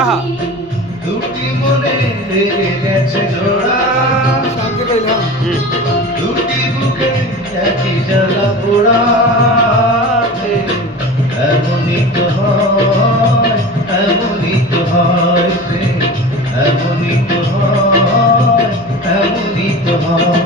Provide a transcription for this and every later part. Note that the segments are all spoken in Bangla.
আহা দুটি মনে লেগে গেছে জোড়া, দুটি বুকে একই জ্বালা পোড়া, এমনই তো হয়, এমনই তো হয়, এমনই তো হয়, এমনই তো হয়।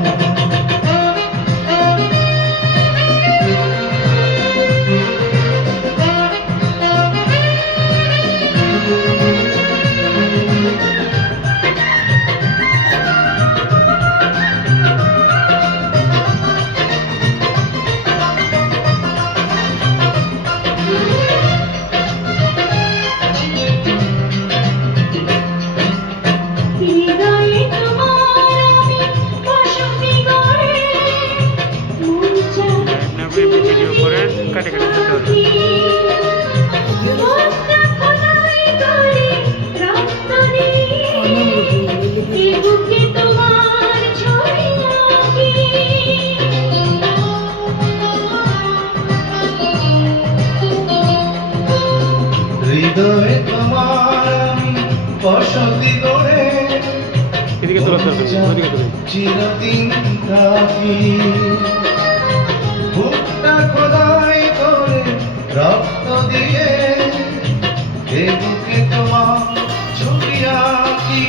ভিডিও করে কাটে কাটে করতে হবে। হৃদয়ে তোমার আমি বসতি গড়ে, এদিকে তোলা দরকার, ওদিকে তোলা। চিরদিন থাকি, বুকটা খোদাই করে রক্ত দিয়ে, এ বুকে তোমার ছবি আঁকি।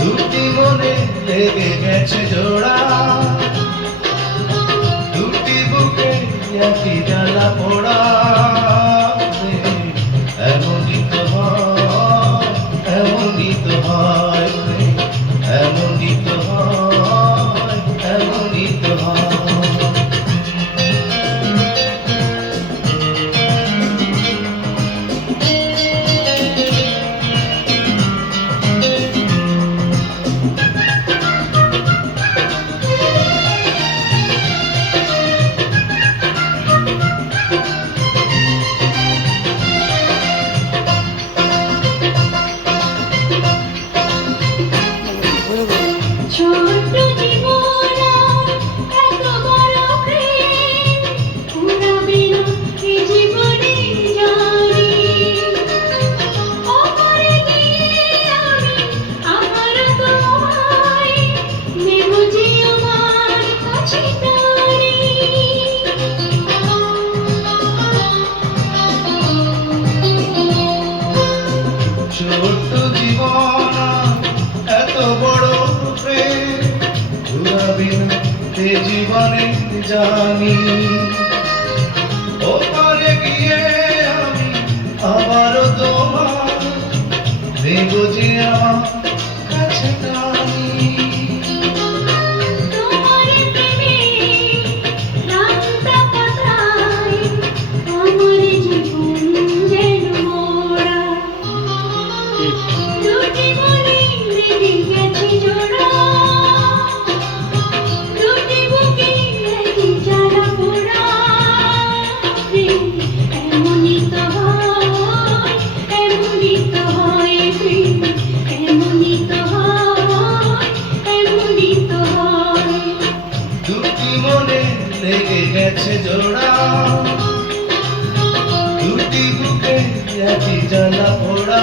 দুটি মনে লেগে গেছে জোড়া, দুটি বুকে একই জ্বালা পোড়া, এমনই তো হয়, এমনই তো হয়, এমনই তো হয়, এমনই তো হয়। ছোট্ট জীবন এত বড় প্রেম ফুরাবে না এ জীবনে জানি, ওপরে গিয়ে আমি আমার তোমায় নেব যে আমার কাছে টানি। ছোট্ট জীবন এত বড় প্রেম ঘুরাবে না এ জীবনে জানি, ওপারে গিয়ে আমি আবারও তোমার নেব যে আমার কাছে টানি। তোমার প্রেমে রাস্তা পাতায় আমার জীবন যেন মোরা, দুটি মনে লেগে গেছে জোড়া, দুটি বুকে একই জ্বালা পোড়া, এমনই তো হয়, এমনই তো হয়, এমনই তো হয়, এমনই তো হয়। দুটি মনে লেগে গেছে জোড়া, দুটি বুকে একই জ্বালা পোড়া।